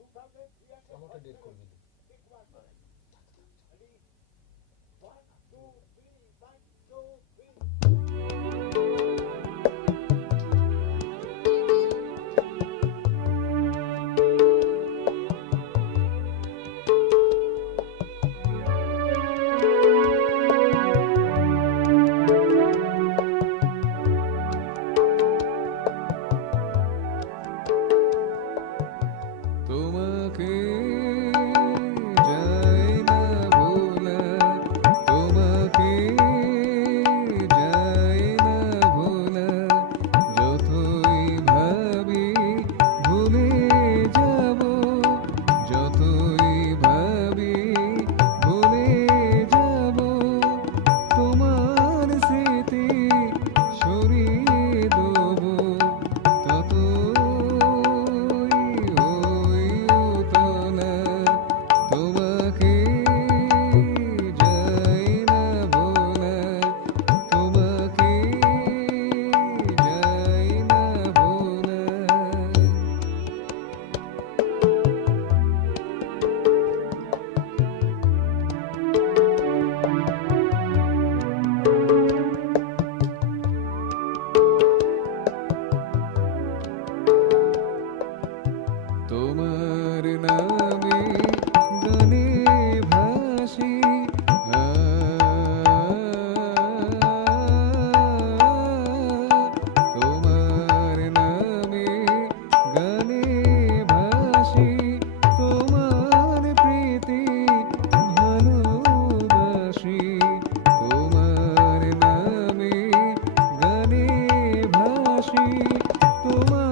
আমাকে ডেট করবি। তোমাকে যায় না ভোলা, তোমাকে যায় না ভোলা, যতই ভাবি ভুলে যাব, যতই ভাবি ভুলে যাব, তোমার স্মৃতি সরিয়ে দেবো, ততই ওই উতলা। তোমাকে যায় না ভোলা, তোমাকে যায় না ভোলা। তোমার নামে গানে ভাসি, আ, তোমার নামে গানে ভাসি, তোমার প্রীতি ভালোবাসি, তোমার নামে গানে ভাসি, তোমার